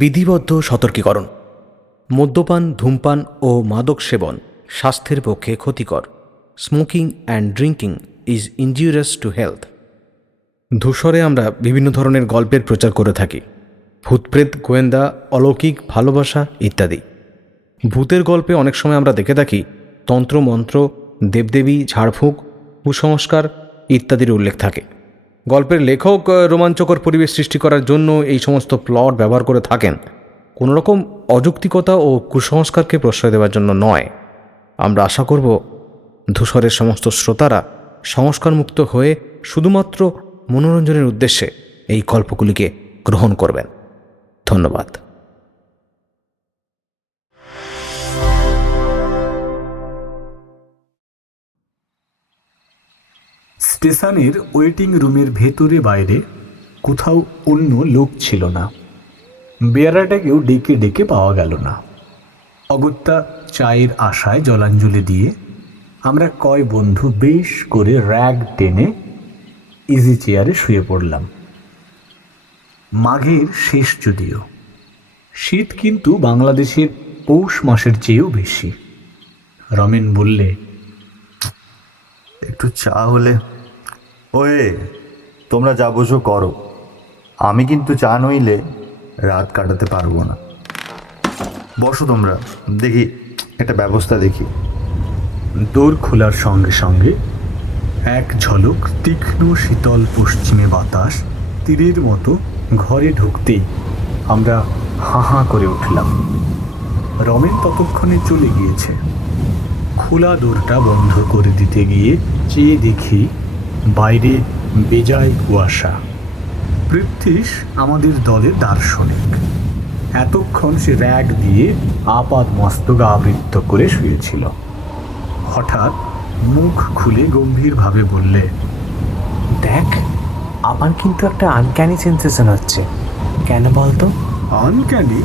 বিধিবদ্ধ সতর্কীকরণ। মদ্যপান, ধূমপান ও মাদক সেবন স্বাস্থ্যের পক্ষে ক্ষতিকর। Smoking and drinking is injurious to health. ধূসরে আমরা বিভিন্ন ধরনের গল্পের প্রচার করে থাকি, ভূতপ্রেত, গোয়েন্দা, অলৌকিক, ভালোবাসা ইত্যাদি। ভূতের গল্পে অনেক সময় আমরা দেখে থাকি তন্ত্রমন্ত্র, দেবদেবী, ঝাড়ফুঁক, কুসংস্কার ইত্যাদির উল্লেখ থাকে। গল্পের লেখক রোমাঞ্চকর পরিবেশ সৃষ্টি করার জন্য এই সমস্ত প্লট ব্যবহার করে থাকেন, কোনো রকম অযৌক্তিকতা ও কুসংস্কারকে প্রশ্রয় দেওয়ার জন্য নয়। আমরা আশা করব ধূসরের সমস্ত শ্রোতারা সংস্কারমুক্ত হয়ে শুধুমাত্র মনোরঞ্জনের উদ্দেশ্যে এই গল্পগুলিকে গ্রহণ করবেন। ধন্যবাদ। স্টেশনের ওয়েটিং রুমের ভেতরে বাইরে কোথাও অন্য লোক ছিল না। বেয়ারাটাকেও ডেকে ডেকে পাওয়া গেল না। অগত্যা চায়ের আশায় জলাঞ্জলি দিয়ে আমরা কয় বন্ধু বেশ করে র্যাগ টেনে ইজি চেয়ারে শুয়ে পড়লাম। মাঘের শেষ যদিও, শীত কিন্তু বাংলাদেশের পৌষ মাসের চেয়েও বেশি। রমেন বললে, একটু চা হলে। ওয়ে, তোমরা যা বোঝো করো, আমি কিন্তু চা নইলে রাত কাটাতে পারবো না। বসো তোমরা, দেখি একটা ব্যবস্থা দেখি। দোর খোলার সঙ্গে সঙ্গে এক ঝলক তীক্ষ্ণ শীতল পশ্চিমে বাতাস তীরের মতো ঘরে ঢুকতেই আমরা হাঁ হাঁ করে উঠলাম। রমেন ততক্ষণে চলে গিয়েছে। খোলা দোরটা বন্ধ করে দিতে গিয়ে চেয়ে দেখি বাইরে বেজায় কুয়াশা। পৃথ্বীশ আমাদের দলের দার্শনিক। এতক্ষণ সে র্যাগ দিয়ে আপাদ মস্তক আবৃত্ত করে শুয়েছিল। হঠাৎ মুখ খুলে গম্ভীরভাবে বললে, দেখ, আমার কিন্তু একটা আনক্যানি সেন্সেশন হচ্ছে। কেন বলতো? আনক্যানি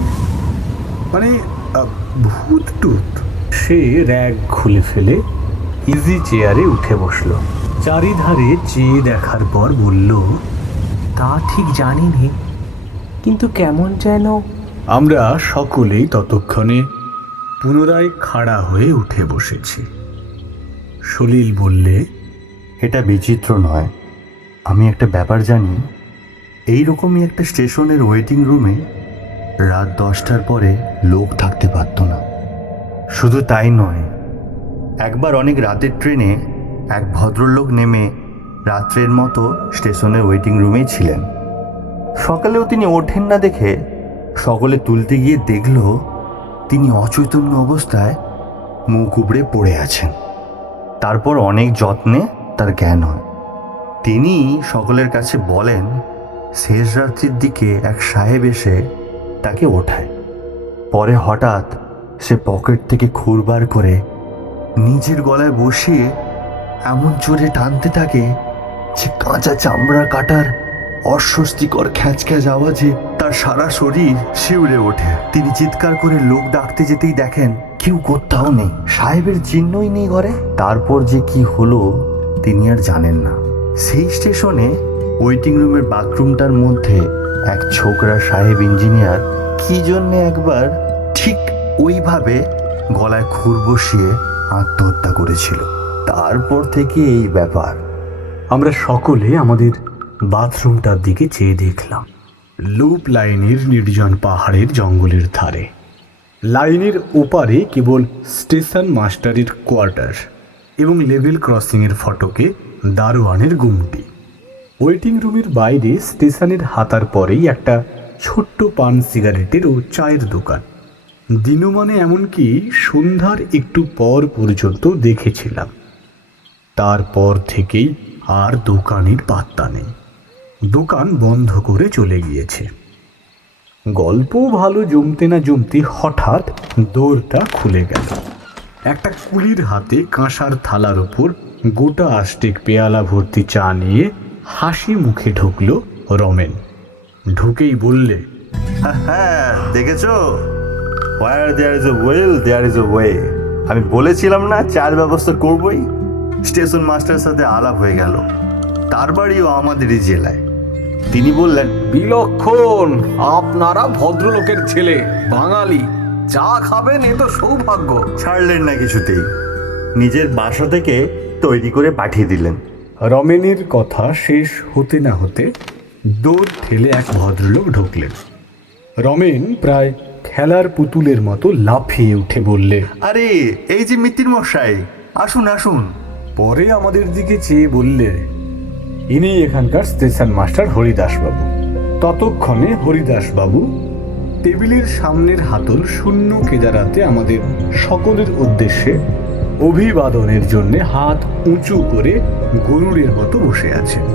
মানে ভূত টুত? সে র্যাগ খুলে ফেলে ইজি চেয়ারে উঠে বসল। চারিধারে চেয়ে দেখার পর বলল, তা ঠিক জানিনি, কিন্তু কেমন যেন। আমরা সকলেই ততক্ষণে পুনরায় খাড়া হয়ে উঠে বসেছি। সলিল বললে, এটা বিচিত্র নয়। আমি একটা ব্যাপার জানি, এইরকমই একটা স্টেশনের ওয়েটিং রুমে রাত 10টার পরে লোক থাকতে পারত না। শুধু তাই নয়, একবার অনেক রাতের ট্রেনে এক ভদ্রলোক নেমে রাত্রের মতো স্টেশনের ওয়েটিং রুমেই ছিলেন। সকালেও তিনি ওঠেন না দেখে সকলে তুলতে গিয়ে দেখল তিনি অচৈতন্য অবস্থায় মুখ উপড়ে পড়ে আছেন। তারপর অনেক যত্নে তার জ্ঞান হয়। তিনি সকলের কাছে বলেন, শেষ রাত্রির দিকে এক সাহেব এসে তাকে ওঠায়। পরে হঠাৎ সে পকেট থেকে খুর বার করে নিজের গলায় বসিয়ে এমন জোরে টানতে থাকে যে কাঁচা চামড়া কাটার অস্বস্তিকর খ্যাঁচখ্যাঁচ আওয়াজে তার সারা শরীর শিউরে ওঠে। তিনি চিৎকার করে লোক ডাকতে যেতেই দেখেন কেউ কোথাও নেই, সাহেবের চিহ্নই নেই ঘরে। তারপর যে কি হলো তিনি আর জানেন না। সেই স্টেশনে ওয়েটিং রুমের বাথরুমটার মধ্যে এক ছোকরা সাহেব ইঞ্জিনিয়ার কি জন্যে একবার ঠিক ওইভাবে গলায় খুর বসিয়ে আত্মহত্যা করেছিল। তারপর থেকে এই ব্যাপার। আমরা সকলে আমাদের বাথরুমটার দিকে চেয়ে দেখলাম। লুপ লাইনের নির্জন পাহাড়ের জঙ্গলের ধারে। লাইনের ওপারে কেবল স্টেশন মাস্টারের কোয়ার্টার এবং লেভেল ক্রসিংয়ের ফটকে দারোয়ানের গুমটি। ওয়েটিং রুমের বাইরে স্টেশনের হাতার পরেই একটা ছোট্ট পান সিগারেটের ও চায়ের দোকান। দিনমানে এমনকি সন্ধ্যার একটু পর পর্যন্ত দেখেছিলাম। তারপর থেকেই আর দোকানের পাত্তা নেই। দোকান বন্ধ করে চলে গিয়েছে। গল্প ভালো জমতে না জমতে হঠাৎ দোরটা খুলে গেল। একটা কুলির হাতে কাঁসার থালার ওপর গোটা আষ্টেক পেয়ালা ভর্তি চা নিয়ে হাসি মুখে ঢুকলো রমেন। ঢুকেই বললে, হ্যাঁ, দেখেছো, where there is a will there is a way। আমি বলেছিলাম না চার ব্যবস্থা করবই। স্টেশন মাস্টারের সাথে আলাপ হয়ে গেল। তার বাড়িও আমাদেরই জেলায়। তিনি বললেন, বিলক্ষণ, আপনারা ভদ্রলোকের ছেলে, বাঙালি, চা খাবেন এ তো সৌভাগ্য। ছাড়লেন না কিছুতেই, নিজের বাসা থেকে তৈরি করে পাঠিয়ে দিলেন। রমেনের কথা শেষ হতে না হতে দৌড় ঠেলে এক ভদ্রলোক ঢুকলেন। রমেন প্রায় খেলার পুতুলের মতো লাফিয়ে উঠে বললে, আরে এই যে মিত্তির মশাই, আসুন আসুন। পরে আমাদের দিকে চেয়ে বললে, ইনি এখানকার স্টেশন মাস্টার হরিদাসবাবু। ততক্ষণে হরিদাসবাবু টেবিলের সামনের হাতল শূন্য কেদারাতে আমাদের সকলের উদ্দেশ্যে অভিবাদনের জন্য হাত উঁচু করে গরুড়ের মতো বসে আছেন।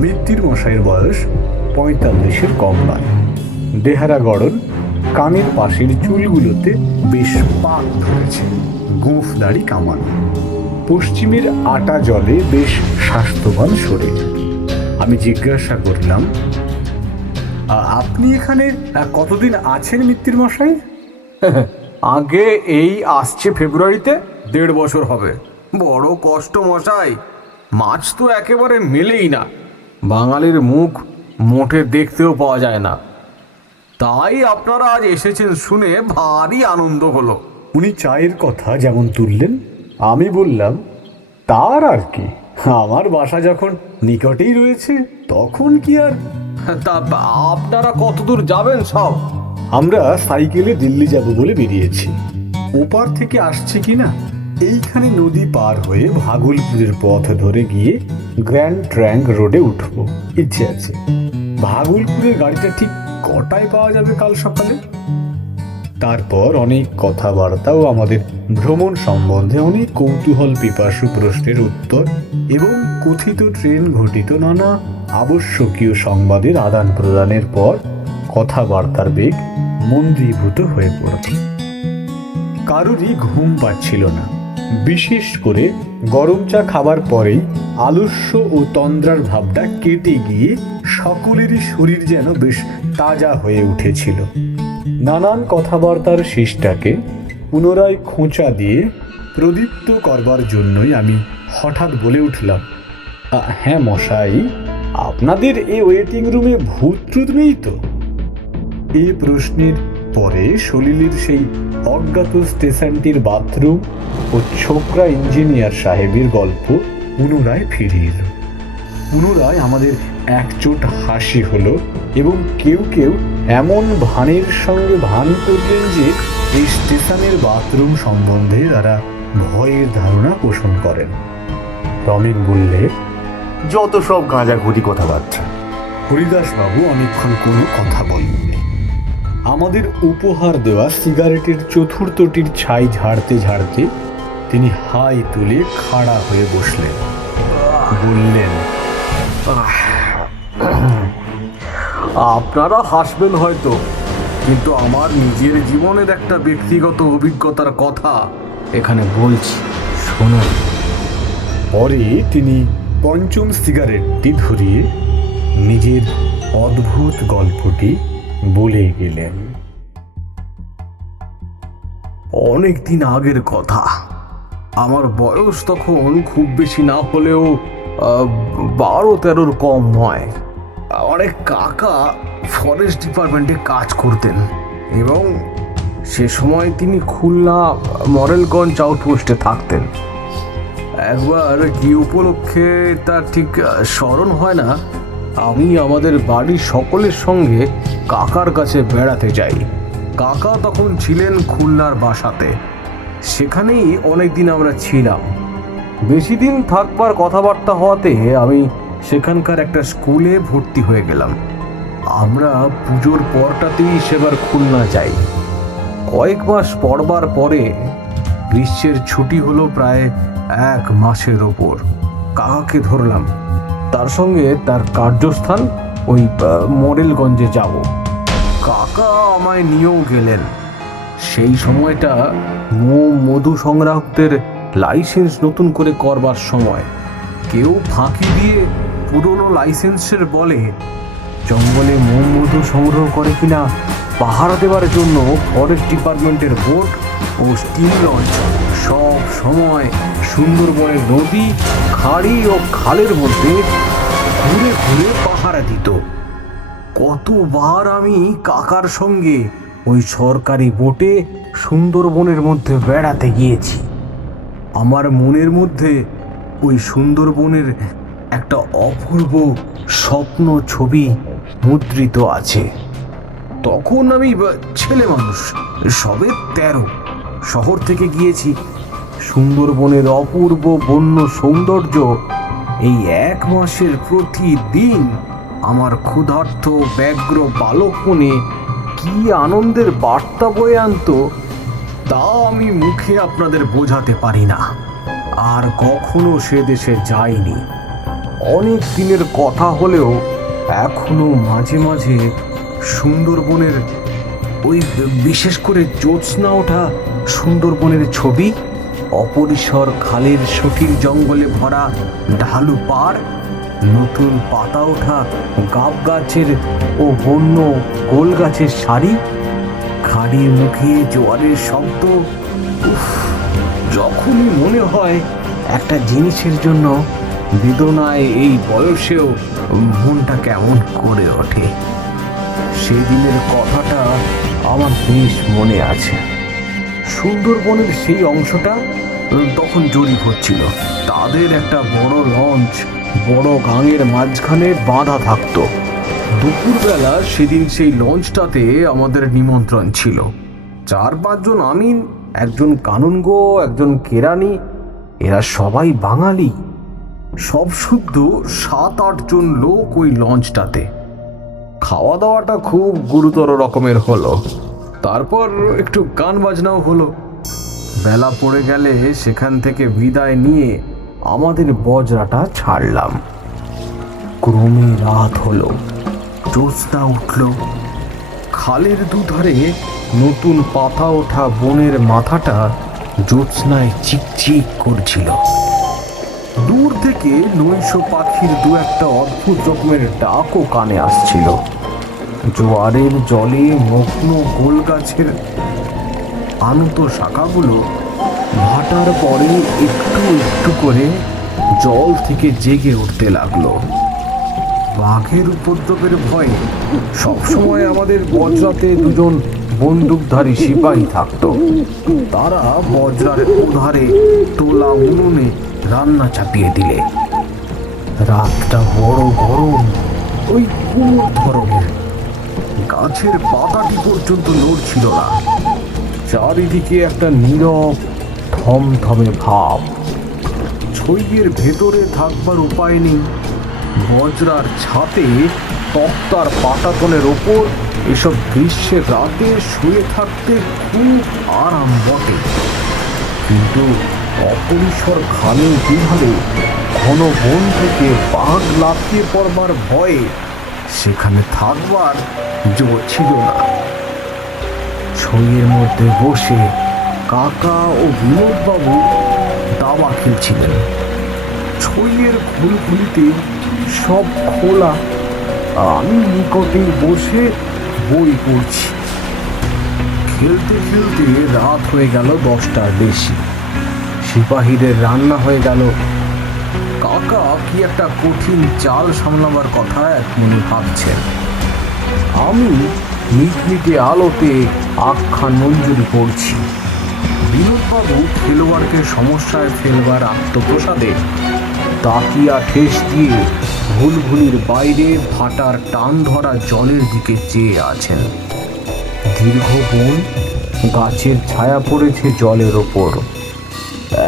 মিত্তির মশাইয়ের বয়স 45-এর কম নয়। দেহারা গড়ন, কানের পাশের চুলগুলোতে বেশ পাক ধরেছে, গোঁফ দাড়ি কামানো, পশ্চিমের আটা জলে বেশ স্বাস্থ্যবান শরীর। আমি জিজ্ঞাসা করলাম, আপনি এখানে কতদিন আছেন মিত্তির মশাই? আগে এই আসছে ফেব্রুয়ারিতে 1.5 বছর হবে। বড় কষ্ট মশাই, মাছ তো একেবারে মেলেই না, বাঙালির মুখ মোটে দেখতেও পাওয়া যায় না। তাই আপনারা আজ এসেছেন শুনে ভারী আনন্দ হলো। উনি চায়ের কথা যেমন তুললেন, আমি বললাম, তার আর কি, আমার বাসা যখন নিকটেই রয়েছে তখন কি আর। তা আপনারা কতদূর যাবেন সব? আমরা সাইকেলে দিল্লি যাব বলে বেরিয়েছি। ওপার থেকে আসছে কিনা এইখানে নদী পার হয়ে ভাগলপুরের পথ ধরে গিয়ে গ্র্যান্ড ট্র্যাঙ্ক রোডে উঠবো ইচ্ছে আছে। ভাগলপুরের গাড়িটা ঠিক কটায় পাওয়া যাবে কাল সকালে? তারপর অনেক কথাবার্তা ও আমাদের ভ্রমণ সম্বন্ধে অনেক কৌতূহল পিপাসু প্রশ্নের উত্তর এবং কথিত ট্রেন ঘটিত নানা আবশ্যকীয় সংবাদের আদান প্রদানের পর কথাবার্তার বেগ মন্দ্রীভূত হয়ে পড়ে। কারোরই ঘুম পাচ্ছিল না। বিশেষ করে গরম চা খাবার পরেই আলস্য ও তন্দ্রার ভাবটা কেটে গিয়ে সকলেরই শরীর যেন বেশ তাজা হয়ে উঠেছিল। নানান কথাবার্তার শেষটাকে পুনরায় খোঁচা দিয়ে প্রদীপ্ত করবার জন্যই আমি হঠাৎ বলে উঠলাম, হ্যাঁ মশাই, আপনাদের এই ওয়েটিং রুমে ভূত ট্রুত নেই তো? এই প্রশ্নের পরে সলিলের সেই অজ্ঞাত স্টেশনটির বাথরুম ও ছোকরা ইঞ্জিনিয়ার সাহেবের গল্প পুনরায় ফিরে এলো। পুনরায় আমাদের একচোট হাসি হলো এবং কেউ কেউ এমন ভানের সঙ্গে ভান করলেন যে এই স্টেশনের বাথরুম সম্বন্ধে তারা ভয়ের ধারণা পোষণ করেন। রমেন বললে, যত সব গাঁজাঘুরি কথাবার্তা। হরিদাসবাবু অনেকক্ষণ কোনো কথা বলেননি। আমাদের উপহার দেওয়া সিগারেটের চতুর্থটির ছাই ঝাড়তে ঝাড়তে তিনি হাই তুলে খাড়া হয়ে বসলেন। বললেন, আপনারা হাসবেন হয়তো, কিন্তু আমার নিজের জীবনের একটা ব্যক্তিগত অভিজ্ঞতার কথা এখানে বলছি, শুনুন। পরে তিনি পঞ্চম সিগারেটটি ধরিয়ে নিজের অদ্ভুত গল্পটি বলে গেলেন। অনেক দিন আগের কথা। আমার বয়স তখন খুব বেশি না হলেও 12-13 কম নয়। অনেক কাকা ফরেস্ট ডিপার্টমেন্টে কাজ করতেন এবং সে সময় তিনি খুলনা মরেলগঞ্জ আউটপোস্টে থাকতেন। একবার কি উপলক্ষে তা ঠিক স্মরণ হয় না, আমি আমাদের বাড়ির সকলের সঙ্গে কাকার কাছে বেড়াতে যাই। কাকা তখন ছিলেন খুলনার বাসাতে। সেখানেই অনেক দিন আমরা ছিলাম। বেশি দিন থাকবার কথাবার্তা হওয়াতে আমি সেখানকার একটা স্কুলে ভর্তি হয়ে গেলাম। আমরা পুজোর পরটাতেই সেবার খুলনা যাই। কয়েক মাস পড়বার পরে গ্রীষ্মের ছুটি হলো প্রায় 1 মাসের ওপর। কাকাকে ধরলাম, তার সঙ্গে তার কার্যস্থান ওই মরেলগঞ্জে যাব। কাকা আমায় নিয়েও গেলেন। সেই সময়টা মধু সংগ্রাহকদের লাইসেন্স নতুন করে করবার সময়। কেউ ফাঁকি দিয়ে পুরনো লাইসেন্সের বলে জঙ্গলে মধু সংগ্রহ করে কিনা পাহারা দেওয়ার জন্য ফরেস্ট ডিপার্টমেন্টের বোট ও স্টিম লঞ্চ সব সময় সুন্দরবনের নদী, খাড়ি ও খালের মধ্যে ঘুরে ঘুরে পাহারা দিত। কতবার আমি কাকার সঙ্গে ওই সরকারি বোটে সুন্দরবনের মধ্যে বেড়াতে গিয়েছি। আমার মনের মধ্যে ওই সুন্দরবনের একটা অপূর্ব স্বপ্ন ছবি মুদ্রিত আছে। তখন আমি ছেলে মানুষ, সবে 13। শহর থেকে গিয়েছি। সুন্দরবনের অপূর্ব বন্য সৌন্দর্য এই 1 মাসের প্রতিদিন আমার ক্ষুধার্ত ব্যগ্র বালক মনে কি আনন্দের বার্তা বয়ে আনতো তা আমি মুখে আপনাদের বোঝাতে পারি না। আর কখনো সে দেশে যাইনি। অনেক দিনের কথা হলেও এখনো মাঝে মাঝে সুন্দরবনের ওই বিশেষ করে জ্যোৎস্না ওঠা সুন্দরবনের ছবি, অপরিসর খালের সঠিক জঙ্গলে ভরা ঢালু পাড়, নতুন পাতা ওঠা গাব গাছের ও বন্য গোল গাছের সারি, খাড়ির মুখে জোয়ারের শব্দ। উফ, যখনই মনে হয় একটা জিনিসের জন্য বেদনায় এই বয়সেও মনটা কেমন করে ওঠে। সেদিনের কথাটা আমার বেশ মনে আছে। সুন্দরবনের সেই অংশটা তখন জরিপ হচ্ছিল। তাদের একটা বড় লঞ্চ বড় গাঙের মাঝখানে বাঁধা থাকতো। দুপুরবেলা সেদিন সেই লঞ্চটাতে আমাদের নিমন্ত্রণ ছিল। 4-5 জন আমিন, একজন কানুনগো, একজন কেরানি, এরা সবাই বাঙালি। সব শুদ্ধ 7-8 জন লোক ওই লঞ্চটাতে। খাওয়া দাওয়াটা খুব গুরুতর রকমের হলো। তারপর একটু গান বাজনাও হলো। বেলা পড়ে গেলে সেখান থেকে বিদায় নিয়ে আমাদের বজরাটা ছাড়লাম। ক্রমে রাত হলো, জ্যোৎস্না উঠল। খালের দুধারে নতুন পাতা ওঠা বনের মাথাটা জ্যোৎস্নায় চিকচিক করছিল। দূর থেকে নৈশ পাখির 2-1টা অদ্ভুত রকমের ডাকও কানে আসছিল। জোয়ারের জলে মগ্ন গোল গাছের আনত শাখাগুলো ভাটার পরে একটু একটু করে জল থেকে জেগে উঠতে লাগলো। বাঘের উপদ্রবের ভয়ে সবসময় আমাদের বজরাতে 2 জন বন্দুকধারী সিপাহী থাকতো। তারা বজরার ওধারে তোলা উনুনে রান্না চাপিয়ে দিলে। রাতটা বড় গরম, ওই কুমোর ধরনের। গাছের পাতাটি পর্যন্ত নড়ছিল না। চারিদিকে একটা নীরব থমথমে ভাব। ছইয়ের ভেতরে থাকবার উপায় নেই। বজরার ছাতে তক্তার পাটাতনের ওপর এসব গ্রীষ্মের রাতে শুয়ে থাকতে খুব আরাম বটে, কিন্তু অপরিসর খালে দুধারে ঘন বন থেকে বাঘ লাফিয়ে পড়বার ভয়ে সেখানে থাকবার জো ছিল না। ছইয়ের মধ্যে বসে কাকা ও বিনোদবাবু দাবা খেলছিলেন। ছইয়ের খুলখুলিতে সব খোলা, আমি নিকটে বসে বই পড়ছি। খেলতে খেলতে রাত হয়ে গেল 10টার বেশি। সিপাহীদের রান্না হয়ে গেল। কাকা কি একটা কঠিন চাল সামলাবার কথা এক মনে ভাবছেন। আমি মিটমিটে আলোতে আখ্যান মঞ্জুরি পড়ছি। বিনোদবাবু খেলোয়াড়কে সমস্যায় ফেলবার আত্মপ্রসাদে তাকিয়া ঠেস দিয়ে ভুলভুলির বাইরে ভাটার টান ধরা জলের দিকে চেয়ে আছেন। দীর্ঘ বন, গাছের ছায়া পড়েছে জলের ওপর।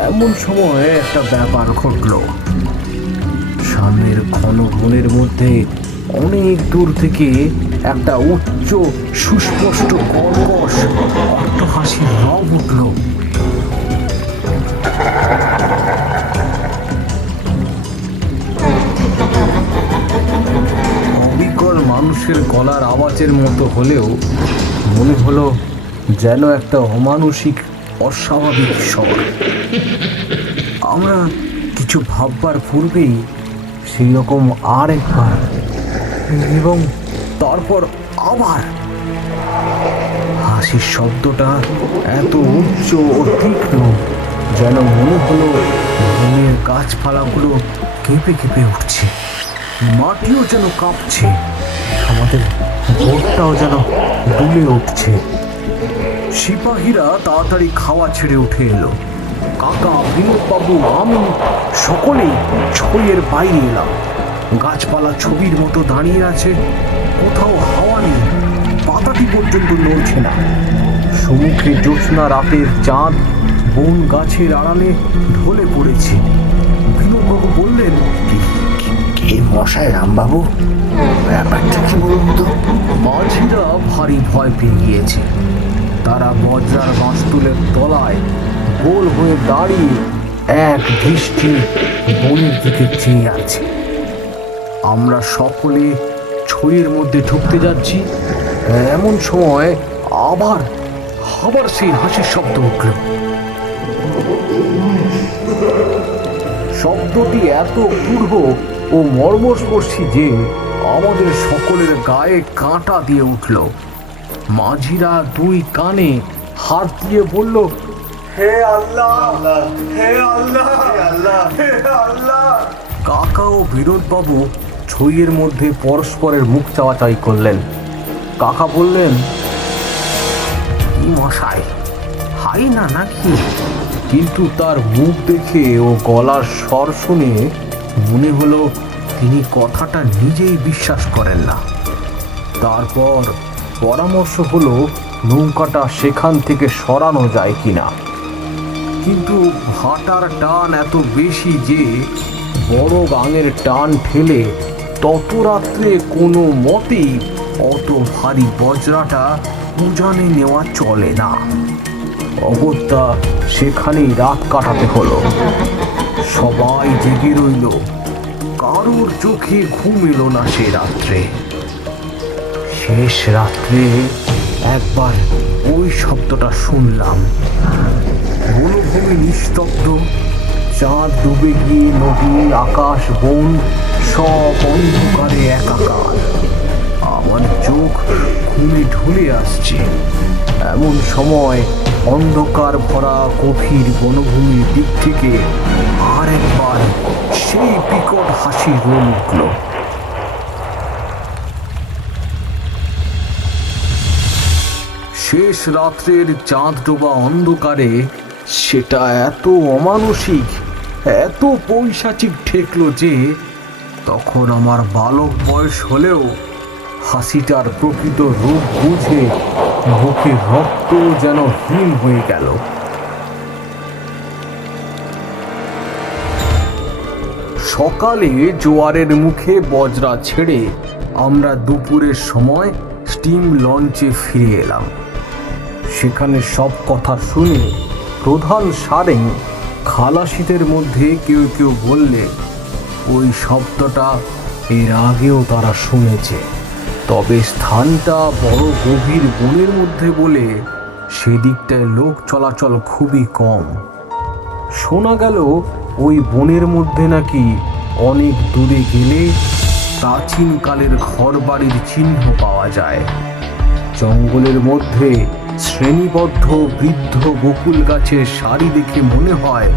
এমন সময় একটা ব্যাপার ঘটল। সামনের ঘন বনের মধ্যে অনেক দূর থেকে একটা উচ্চ সুস্পষ্ট কর্কশ অট্টহাসির রব উঠল। অবিকল মানুষের গলার আওয়াজের মতো হলেও মনে হলো যেন একটা অমানসিক অস্বাভাবিক স্বর। আমরা কিছু ভাববার পূর্বেই সেই রকম আর একবার এবং তারপর আবার হাসির শব্দটা এত উচ্চ ও তীক্ষ্ণ যেন মনে হলো বনের গাছপালাগুলো কেঁপে কেঁপে উঠছে। মাটিও যেন কাঁপছে, আমাদের ভোরটাও যেন দুলে উঠছে। সিপাহীরা তাড়াতাড়ি খাওয়া ছেড়ে উঠে এলো। কাকা, বিনোদবাবু, আমি সকলেই ছইয়ের বাইরে এলাম। গাছপালা ছবির মতো দাঁড়িয়ে আছে, কোথাও হাওয়া নেই, পাতাটি পর্যন্ত নড়ছে না। সম্মুখে জ্যোৎস্না রাতের চাঁদ বন গাছের আড়ালে ঢলে পড়েছে। বিনোদবাবু বললেন, কে মশাই রামবাবু, ব্যাপারটা কি বলুন তো? মাঝিরা ভারী ভয় পেয়ে গিয়েছে। তারা বজ্রার বাঁশতুলের তলায় গোল হয়ে দাঁড়িয়ে এক দৃষ্টি বনের দিকে চেয়ে আছে। আমরা সকলে ছইয়ের মধ্যে ঢুকতে যাচ্ছি, এমন সময় আবার সেই হাসির শব্দ উঠল। শব্দটি এত দূঢ় ও মর্মস্পর্শী যে আমাদের সকলের গায়ে কাঁটা দিয়ে উঠল। মাঝিরা দুই কানে হাত দিয়ে বলল, হে আল্লাহ, হে আল্লাহ, হে আল্লাহ। কাকা ও বিনোদবাবু ছইয়ের মধ্যে পরস্পরের মুখ চাওয়াচাই করলেন। কাকা বললেন, মশাই হাই না নাকি? কিন্তু তার মুখ দেখে ও গলার স্বর শুনে মনে হলো তিনি কথাটা নিজেই বিশ্বাস করেন না। তারপর পরামর্শ হলো নৌকাটা সেখান থেকে সরানো যায় কিনা। কিন্তু ভাটার টান এত বেশি যে বড় গাঙের টান ঠেলে তত রাত্রে কোনো মতেই অত ভারী বজ্রাটা উজানে নেওয়া চলে না। অগত্যা সেখানেই রাত কাটাতে হলো। সবাই জেগে রইল, কারোর চোখে ঘুম এলো না সে রাত্রে। শেষ রাত্রে একবার ওই শব্দটা শুনলাম। বনভূমি নিস্তব্ধ, চাঁদ ডুবে গিয়ে নদী, আকাশ, বন সব অন্ধকারে একাকার। আমার চোখ ঘুমে ঢুলে আসছে। এমন সময় অন্ধকার ভরা গভীর বনভূমির দিক থেকে আরেকবার সেই বিকট হাসি রোল উঠল। শেষ রাত্রের চাঁদ ডোবা অন্ধকারে সেটা এত অমানসিক, এত পৈশাচিক ঠেকলো যে তখন আমার বালক বয়স হলেও হাসিটার প্রকৃত রূপ বুঝে বুকে রক্ত যেন হিম হয়ে গেল। সকালে জোয়ারের মুখে বজ্রা ছেড়ে আমরা দুপুরের সময় স্টিম লঞ্চে ফিরে এলাম। সেখানে সব কথা শুনে প্রধান সারেং খালাসিদের মধ্যে কেউ কেউ বললে ওই শব্দটা এর আগেও তারা শুনেছে, তবে স্থানটা বড় গভীর বনের মধ্যে বলে সেদিকটায় লোক চলাচল খুবই কম। শোনা গেল ওই বনের মধ্যে নাকি অনেক দূরে গেলে প্রাচীনকালের ঘরবাড়ির চিহ্ন পাওয়া যায়। জঙ্গলের মধ্যে শ্রেণীবদ্ধ বৃদ্ধ বকুল গাছের সারি দেখে মনে হয়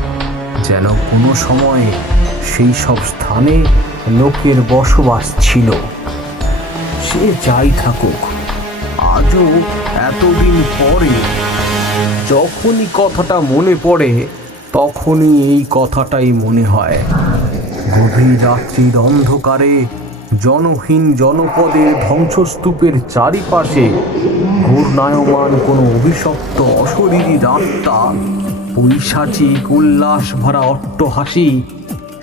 যেন কোনো সময় সেই সব স্থানে লোকের বসবাস ছিল। সে যাই থাকুক, আজও এতদিন পরে যখনই কথাটা মনে পড়ে তখনই এই কথাটাই মনে হয়। গভীর রাত্রির অন্ধকারে জনহীন জনপদের ধ্বংসস্তূপের চারিপাশে ঘূর্ণায়মান কোনো অভিশপ্ত অশরীরী আত্মা, পৈশাচিক উল্লাস ভরা অট্টহাসি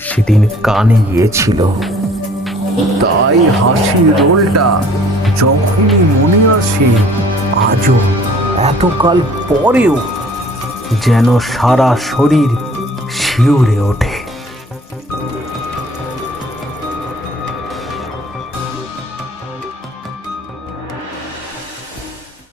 সেদিন কানে গিয়েছিল। তাই হাসির রোলটা যখনই মনে আসে আজও এতকাল পরেও যেন সারা শরীর শিউরে ওঠে।